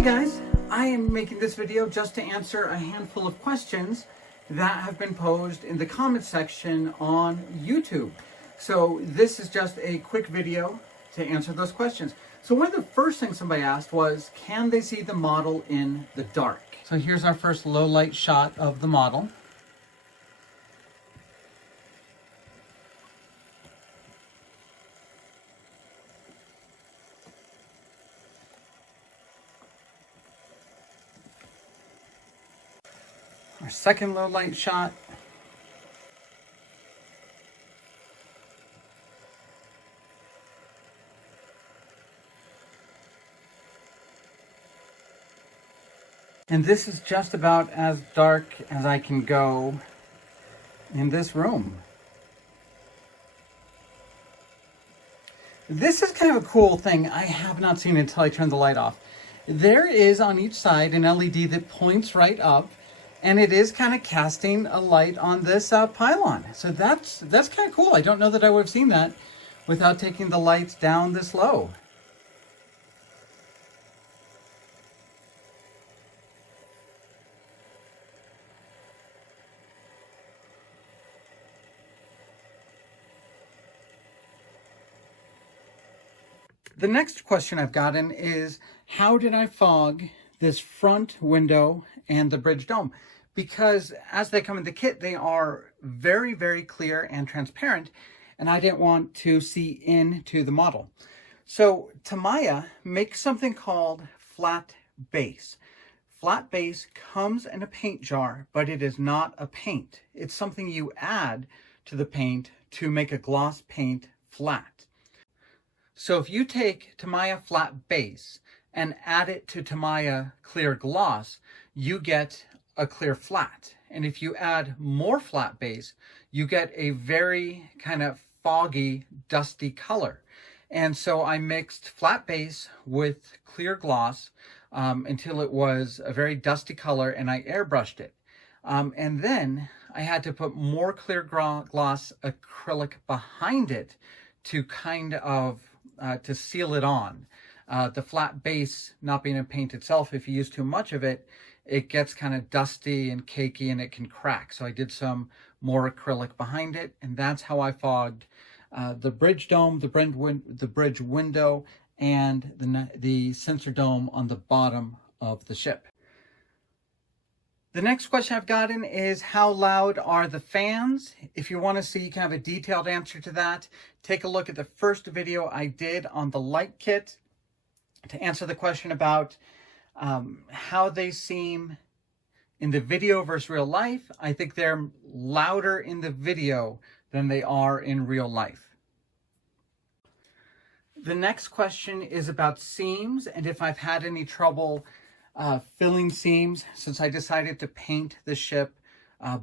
Hey guys, I am making this video just to answer a handful of questions that have been posed in the comment section on YouTube. So this is just a quick video to answer those questions. So one of the first things somebody asked was, can they see the model in the dark? So here's our first low light shot of the model. Our second low light shot. And this is just about as dark as I can go in this room. This is kind of a cool thing I have not seen until I turn the light off. There is on each side an LED that points right up, and it is kind of casting a light on this pylon. So that's kind of cool. I don't know that I would have seen that without taking the lights down this low. The next question I've gotten is, how did I fog this front window and the bridge dome? Because as they come in the kit, they are very, very clear and transparent, and I didn't want to see into the model. So Tamiya makes something called flat base. Flat base comes in a paint jar, but it is not a paint. It's something you add to the paint to make a gloss paint flat. So if you take Tamiya flat base and add it to Tamiya clear gloss, you get a clear flat. And if you add more flat base, you get a very kind of foggy, dusty color. And so I mixed flat base with clear gloss until it was a very dusty color, and I airbrushed it. And then I had to put more clear gloss acrylic behind it to kind of to seal it on. The flat base not being a paint itself, if you use too much of it, it gets kind of dusty and cakey and it can crack. So I did some more acrylic behind it, and that's how I fogged the bridge dome, the bridge window, and the sensor dome on the bottom of the ship. The next question I've gotten is, how loud are the fans? If you want to see kind of a detailed answer to that, take a look at the first video I did on the light kit to answer the question about how they seem in the video versus real life. I think they're louder in the video than they are in real life. The next question is about seams and if I've had any trouble filling seams since I decided to paint the ship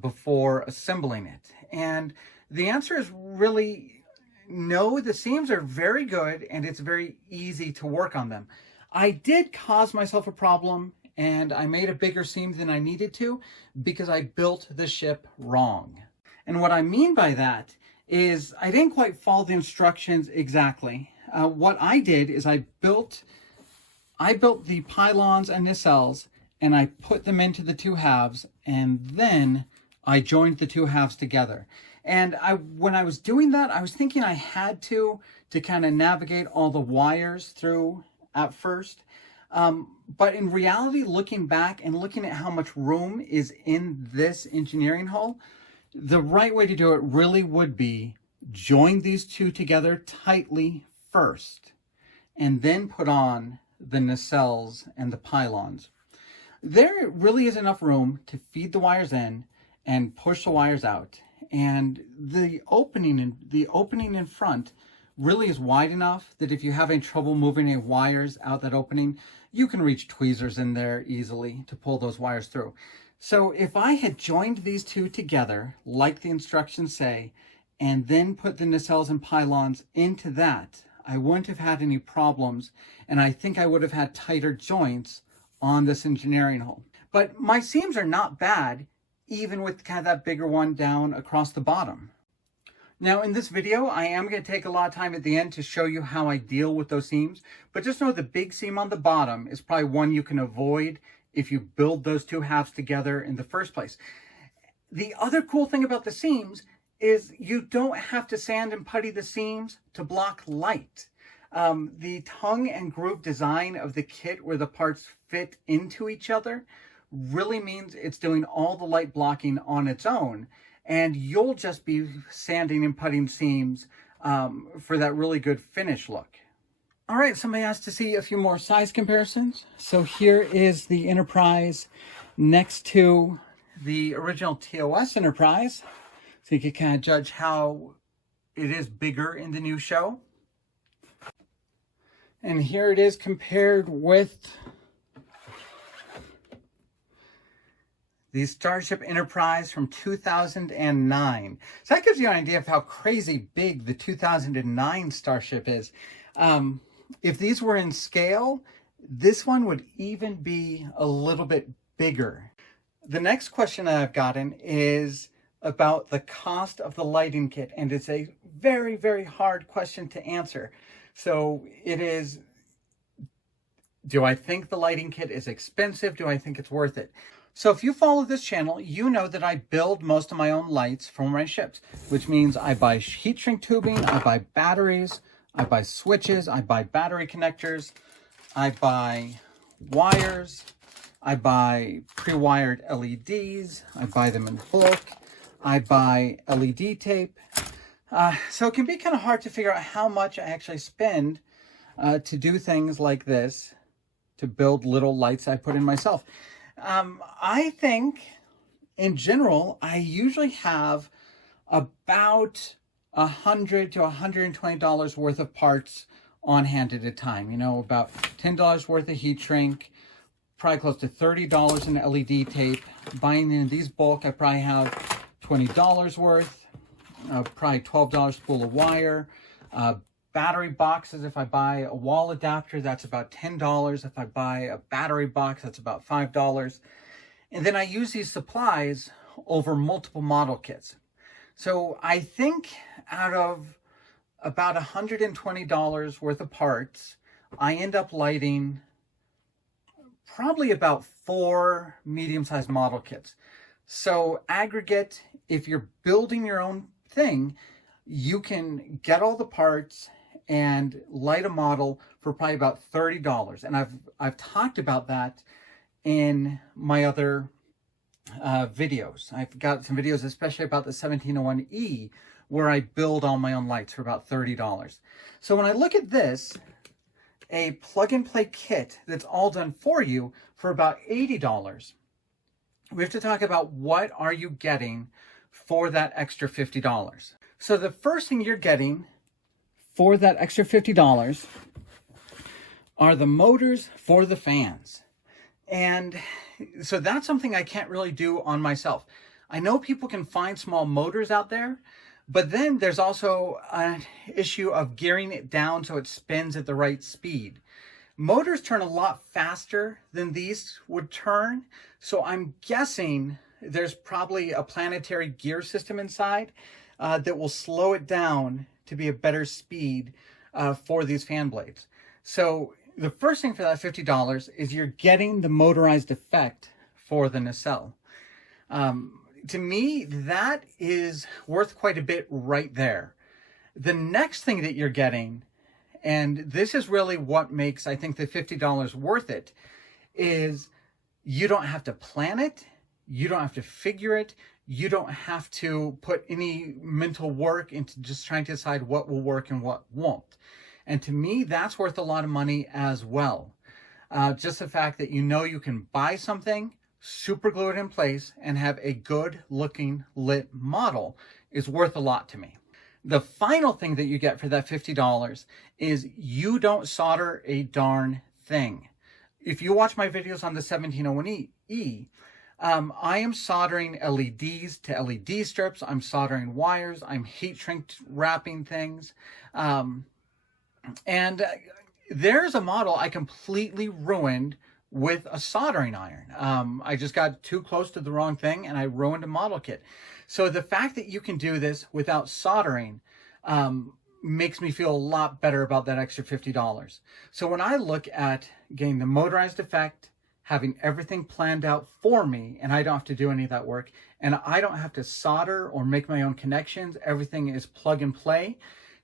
before assembling it. And the answer is really no. The seams are very good and it's very easy to work on them. I did cause myself a problem and I made a bigger seam than I needed to because I built the ship wrong. And what I mean by that is I didn't quite follow the instructions exactly. What I did is I built the pylons and nacelles and I put them into the two halves, and then I joined the two halves together. And when I was doing that, I was thinking I had to kind of navigate all the wires through at first. But in reality, looking back and looking at how much room is in this engineering hull, the right way to do it really would be join these two together tightly first, and then put on the nacelles and the pylons. There really is enough room to feed the wires in and push the wires out. And the opening in front really is wide enough that if you have any trouble moving any wires out that opening, you can reach tweezers in there easily to pull those wires through. So if I had joined these two together, like the instructions say, and then put the nacelles and pylons into that, I wouldn't have had any problems, and I think I would have had tighter joints on this engineering hull. But my seams are not bad, even with kind of that bigger one down across the bottom. Now in this video, I am going to take a lot of time at the end to show you how I deal with those seams, but just know the big seam on the bottom is probably one you can avoid if you build those two halves together in the first place. The other cool thing about the seams is you don't have to sand and putty the seams to block light. The tongue and groove design of the kit where the parts fit into each other really means it's doing all the light blocking on its own. And you'll just be sanding and putting seams for that really good finish look. All right, somebody asked to see a few more size comparisons. So here is the Enterprise next to the original TOS Enterprise. So you can kind of judge how it is bigger in the new show. And here it is compared with the Starship Enterprise from 2009. So that gives you an idea of how crazy big the 2009 Starship is. If these were in scale, this one would even be a little bit bigger. The next question that I've gotten is about the cost of the lighting kit, and it's a very, very hard question to answer. So it is, do I think the lighting kit is expensive? Do I think it's worth it? So if you follow this channel, you know that I build most of my own lights for my ships, which means I buy heat shrink tubing, I buy batteries, I buy switches, I buy battery connectors, I buy wires, I buy pre-wired LEDs, I buy them in bulk, I buy LED tape. So it can be kind of hard to figure out how much I actually spend to do things like this, to build little lights I put in myself. I think, in general, I usually have about $100 to $120 worth of parts on hand at a time. You know, about $10 worth of heat shrink, probably close to $30 in LED tape. Buying in these bulk, I probably have $20 worth, probably $12 spool of wire. Battery boxes, if I buy a wall adapter, that's about $10. If I buy a battery box, that's about $5. And then I use these supplies over multiple model kits. So I think out of about $120 worth of parts, I end up lighting probably about 4 medium-sized model kits. So aggregate, if you're building your own thing, you can get all the parts and light a model for probably about $30. And I've talked about that in my other videos. I've got some videos, especially about the 1701E, where I build all my own lights for about $30. So when I look at this, a plug-and-play kit that's all done for you for about $80, we have to talk about what are you getting for that extra $50. So the first thing you're getting for that extra $50 are the motors for the fans. And so that's something I can't really do on myself. I know people can find small motors out there, but then there's also an issue of gearing it down so it spins at the right speed. Motors turn a lot faster than these would turn, so I'm guessing there's probably a planetary gear system inside that will slow it down to be a better speed for these fan blades. So the first thing for that $50 is you're getting the motorized effect for the nacelle. To me, that is worth quite a bit right there. The next thing that you're getting, and this is really what makes, I think, the $50 worth it, is you don't have to plan it, you don't have to figure it, you don't have to put any mental work into just trying to decide what will work and what won't. And to me, that's worth a lot of money as well. Just the fact that you know you can buy something, super glue it in place, and have a good looking lit model is worth a lot to me. The final thing that you get for that $50 is you don't solder a darn thing. If you watch my videos on the 1701E, I am soldering LEDs to LED strips. I'm soldering wires. I'm heat shrink wrapping things. And there's a model I completely ruined with a soldering iron. I just got too close to the wrong thing and I ruined a model kit. So the fact that you can do this without soldering makes me feel a lot better about that extra $50. So when I look at getting the motorized effect, having everything planned out for me, and I don't have to do any of that work, and I don't have to solder or make my own connections, everything is plug and play,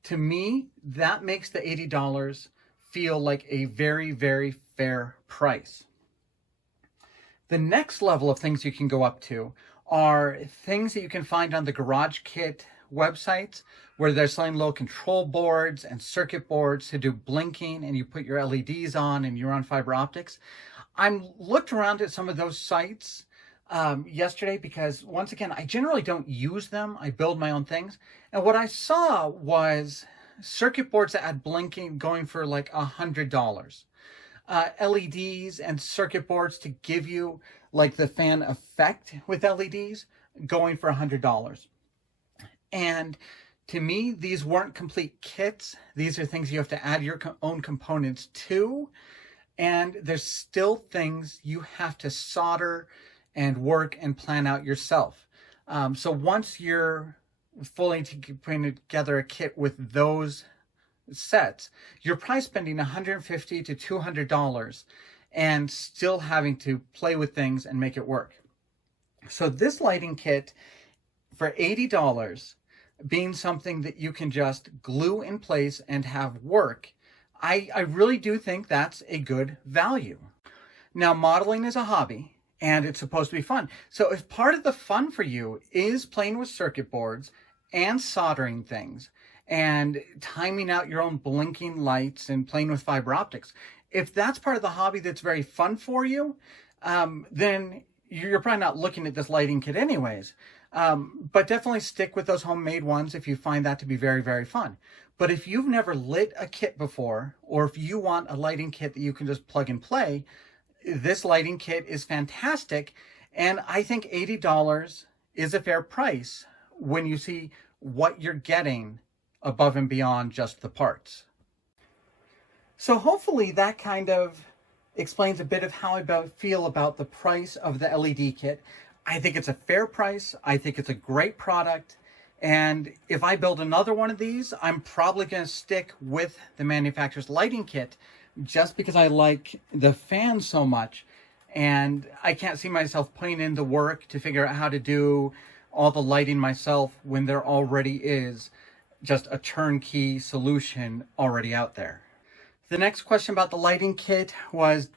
to me, that makes the $80 feel like a very, very fair price. The next level of things you can go up to are things that you can find on the Garage Kit websites, where they're selling little control boards and circuit boards to do blinking, and you put your LEDs on and you're on fiber optics. I looked around at some of those sites yesterday because, once again, I generally don't use them. I build my own things. And what I saw was circuit boards that had blinking going for like $100. LEDs and circuit boards to give you like the fan effect with LEDs going for $100. And to me, these weren't complete kits. These are things you have to add your own components to. And there's still things you have to solder and work and plan out yourself. So once you're fully putting together a kit with those sets, you're probably spending $150 to $200 and still having to play with things and make it work. So this lighting kit for $80 being something that you can just glue in place and have work, I really do think that's a good value. Now, modeling is a hobby and it's supposed to be fun. So if part of the fun for you is playing with circuit boards and soldering things and timing out your own blinking lights and playing with fiber optics, if that's part of the hobby that's very fun for you, then you're probably not looking at this lighting kit anyways. But definitely stick with those homemade ones if you find that to be very, very fun. But if you've never lit a kit before, or if you want a lighting kit that you can just plug and play, this lighting kit is fantastic. And I think $80 is a fair price when you see what you're getting above and beyond just the parts. So hopefully that kind of explains a bit of how I feel about the price of the LED kit. I think it's a fair price. I think it's a great product. And if I build another one of these, I'm probably going to stick with the manufacturer's lighting kit just because I like the fan so much. And I can't see myself putting in the work to figure out how to do all the lighting myself when there already is just a turnkey solution already out there. The next question about the lighting kit was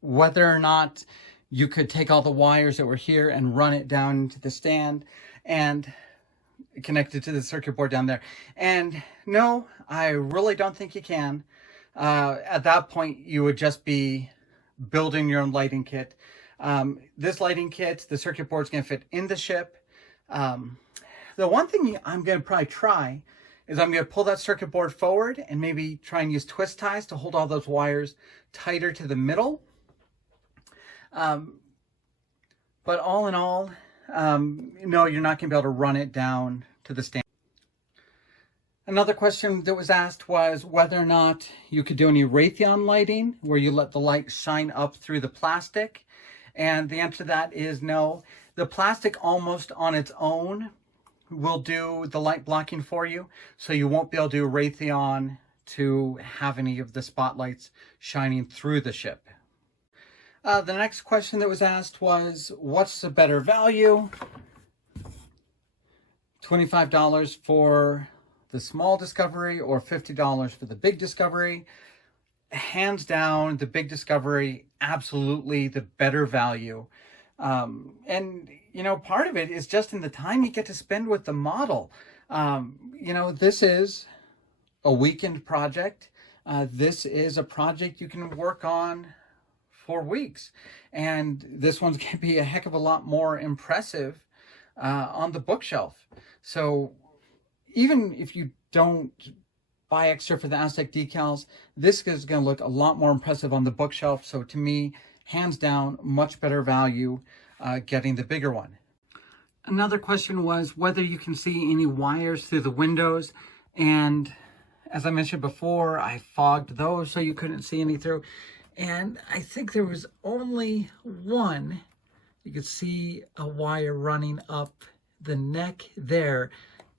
whether or not you could take all the wires that were here and run it down to the stand and connect it to the circuit board down there. And no, I really don't think you can. At that point, you would just be building your own lighting kit. This lighting kit, the circuit board's going to fit in the ship. The one thing I'm going to probably try is I'm going to pull that circuit board forward and maybe try and use twist ties to hold all those wires tighter to the middle. But all in all, no, you're not going to be able to run it down to the stand. Another question that was asked was whether or not you could do any Raytheon lighting where you let the light shine up through the plastic. And the answer to that is no. The plastic almost on its own will do the light blocking for you. So you won't be able to do Raytheon to have any of the spotlights shining through the ship. The next question that was asked was, what's the better value? $25 for the small Discovery or $50 for the big Discovery? Hands down, the big Discovery, absolutely the better value. And, you know, part of it is just in the time you get to spend with the model. You know, this is a weekend project. This is a project you can work on for weeks. And this one's going to be a heck of a lot more impressive on the bookshelf. So even if you don't buy extra for the Aztec decals, this is going to look a lot more impressive on the bookshelf. So to me, hands down, much better value getting the bigger one. Another question was whether you can see any wires through the windows. And as I mentioned before, I fogged those so you couldn't see any through. And I think there was only one. You could see a wire running up the neck there.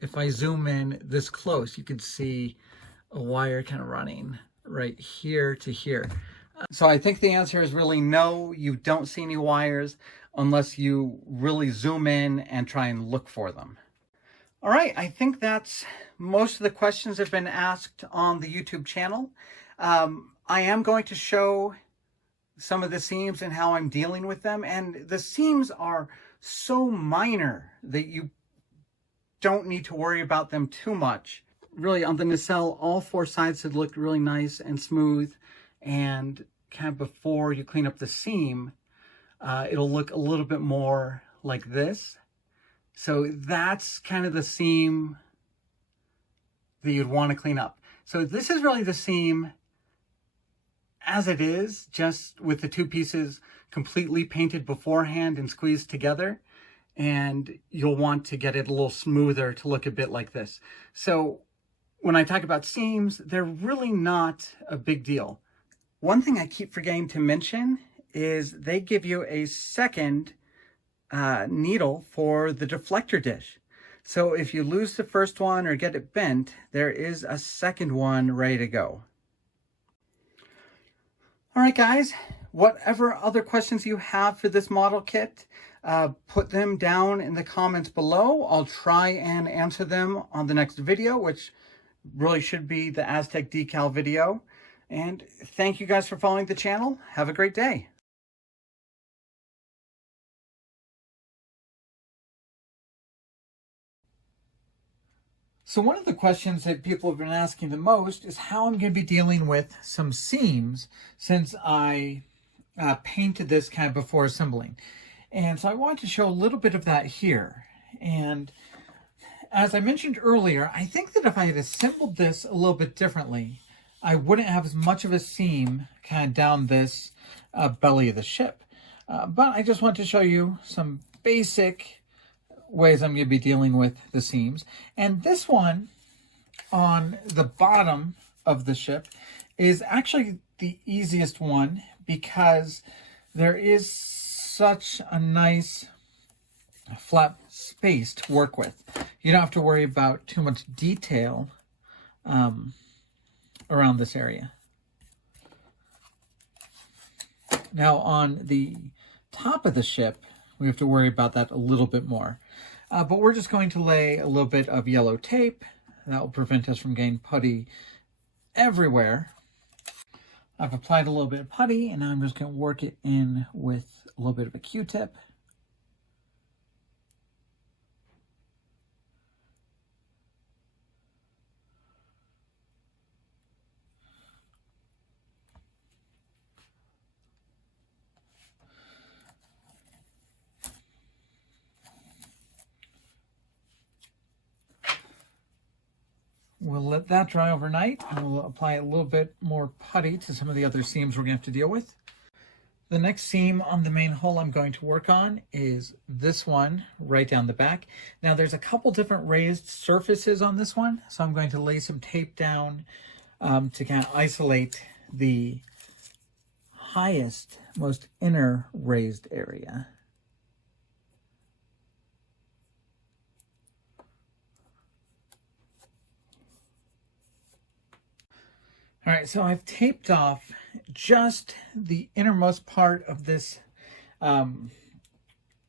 If I zoom in this close, you could see a wire kind of running right here to here. So I think the answer is really no, you don't see any wires unless you really zoom in and try and look for them. All right, I think that's most of the questions that have been asked on the YouTube channel. I am going to show some of the seams and how I'm dealing with them. And the seams are so minor that you don't need to worry about them too much. Really, on the nacelle, all four sides have looked really nice and smooth. And kind of before you clean up the seam, it'll look a little bit more like this. So that's kind of the seam that you'd want to clean up. So this is really the seam as it is, just with the two pieces completely painted beforehand and squeezed together. And you'll want to get it a little smoother to look a bit like this. So when I talk about seams, they're really not a big deal. One thing I keep forgetting to mention is they give you a second needle for the deflector dish. So if you lose the first one or get it bent, there is a second one ready to go. All right, guys, whatever other questions you have for this model kit, put them down in the comments below. I'll try and answer them on the next video, which really should be the Aztec decal video. And thank you guys for following the channel. Have a great day. So one of the questions that people have been asking the most is how I'm going to be dealing with some seams since I painted this kind of before assembling. And so I wanted to show a little bit of that here. And as I mentioned earlier, I think that if I had assembled this a little bit differently, I wouldn't have as much of a seam kind of down this belly of the ship. But I just want to show you some basic ways I'm going to be dealing with the seams. And this one on the bottom of the ship is actually the easiest one because there is such a nice flat space to work with. You don't have to worry about too much detail around this area. Now on the top of the ship, we have to worry about that a little bit more. But we're just going to lay a little bit of yellow tape. That will prevent us from getting putty everywhere. I've applied a little bit of putty, and now I'm just going to work it in with a little bit of a Q-tip. We'll let that dry overnight, and we'll apply a little bit more putty to some of the other seams we're going to have to deal with. The next seam on the main hull I'm going to work on is this one right down the back. Now there's a couple different raised surfaces on this one, so I'm going to lay some tape down to kind of isolate the highest, most inner raised area. All right, so I've taped off just the innermost part of this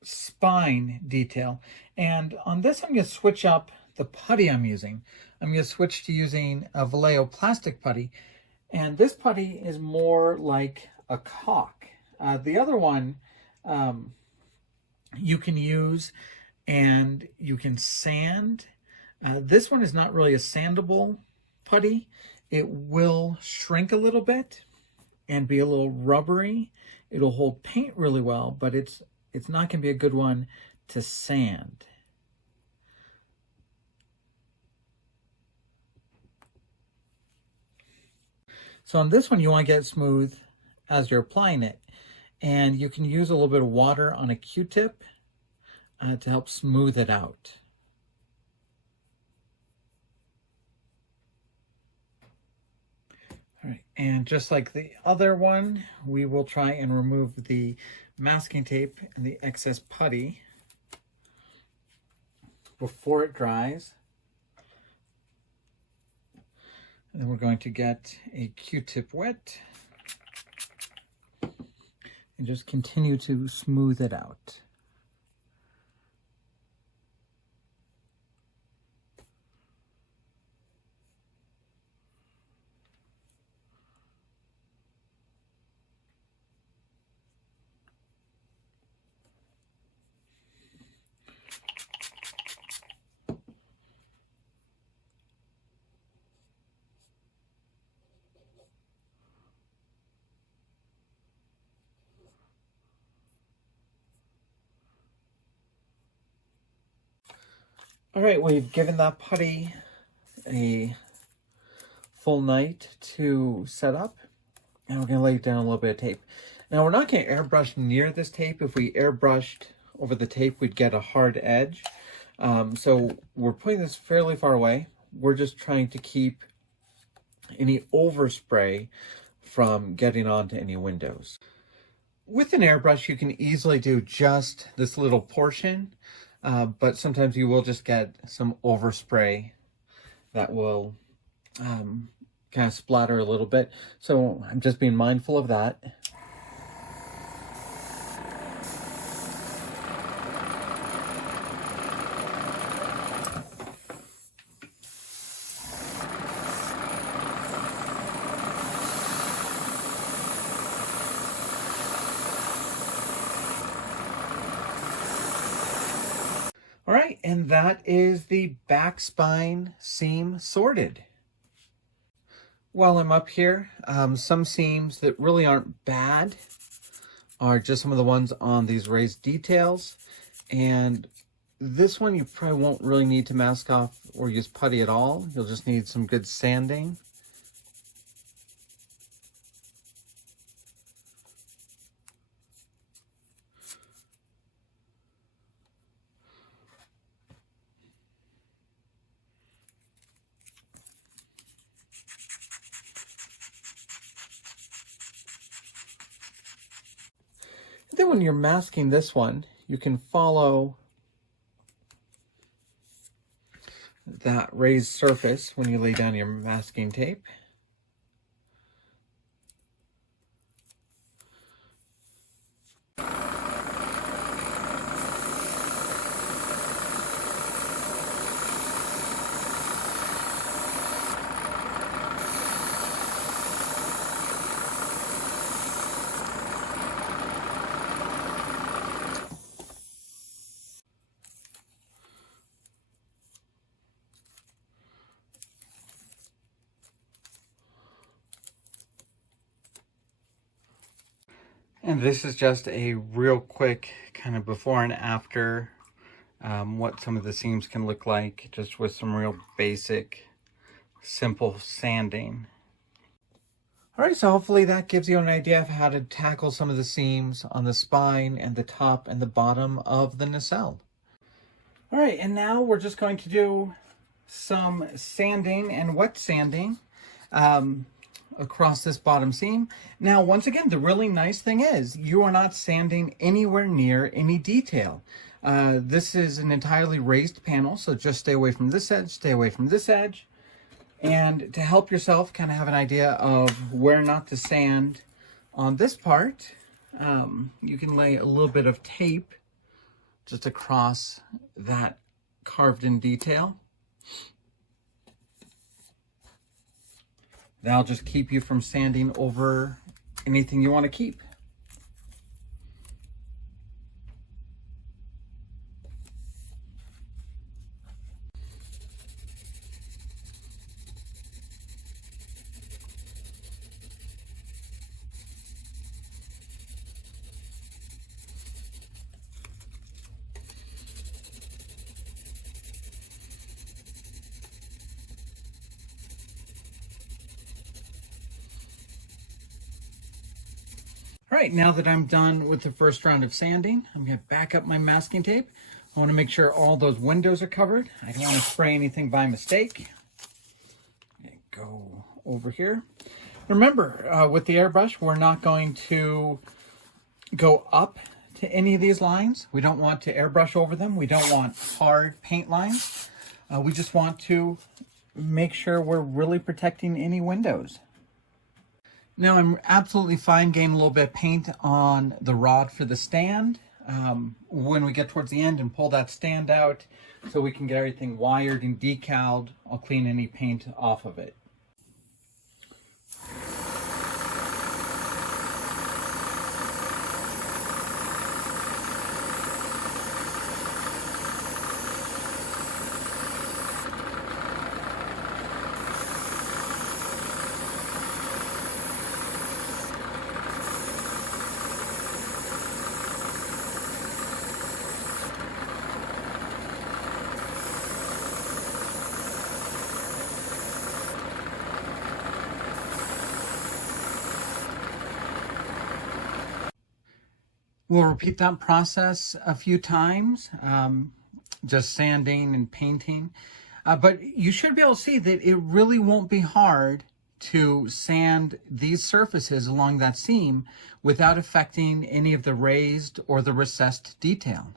spine detail. And on this, I'm going to switch up the putty I'm using. I'm going to switch to using a Vallejo plastic putty. And this putty is more like a caulk. The other one you can use and you can sand. This one is not really a sandable putty. It will shrink a little bit and be a little rubbery. It'll hold paint really well, but it's not going to be a good one to sand. So on this one, you want to get it smooth as you're applying it. And you can use a little bit of water on a Q-tip to help smooth it out. All right, and just like the other one, we will try and remove the masking tape and the excess putty before it dries. And then we're going to get a Q-tip wet and just continue to smooth it out. All right, we've given that putty a full night to set up, and we're going to lay down a little bit of tape. Now, we're not going to airbrush near this tape. If we airbrushed over the tape, we'd get a hard edge. So we're putting this fairly far away. We're just trying to keep any overspray from getting onto any windows. With an airbrush, you can easily do just this little portion. But sometimes you will just get some overspray that will kind of splatter a little bit. So I'm just being mindful of that. All right, and that is the back spine seam sorted. While I'm up here, some seams that really aren't bad are just some of the ones on these raised details. And this one you probably won't really need to mask off or use putty at all. You'll just need some good sanding. Then when you're masking this one, you can follow that raised surface when you lay down your masking tape. And this is just a real quick kind of before and after, what some of the seams can look like, just with some real basic, simple sanding. All right, so hopefully that gives you an idea of how to tackle some of the seams on the spine and the top and the bottom of the nacelle. All right, and now we're just going to do some sanding and wet sanding across this bottom seam. Now, once again, the really nice thing is you are not sanding anywhere near any detail. This is an entirely raised panel, so just stay away from this edge, stay away from this edge. And to help yourself kind of have an idea of where not to sand on this part, you can lay a little bit of tape just across that carved in detail. That'll just keep you from sanding over anything you want to keep. All right, now that I'm done with the first round of sanding, I'm going to back up my masking tape. I want to make sure all those windows are covered. I don't want to spray anything by mistake. Go over here. Remember, with the airbrush, we're not going to go up to any of these lines. We don't want to airbrush over them. We don't want hard paint lines. We just want to make sure we're really protecting any windows. Now I'm absolutely fine getting a little bit of paint on the rod for the stand. When we get towards the end and pull that stand out so we can get everything wired and decaled, I'll clean any paint off of it. We'll repeat that process a few times, just sanding and painting. But you should be able to see that it really won't be hard to sand these surfaces along that seam without affecting any of the raised or the recessed detail.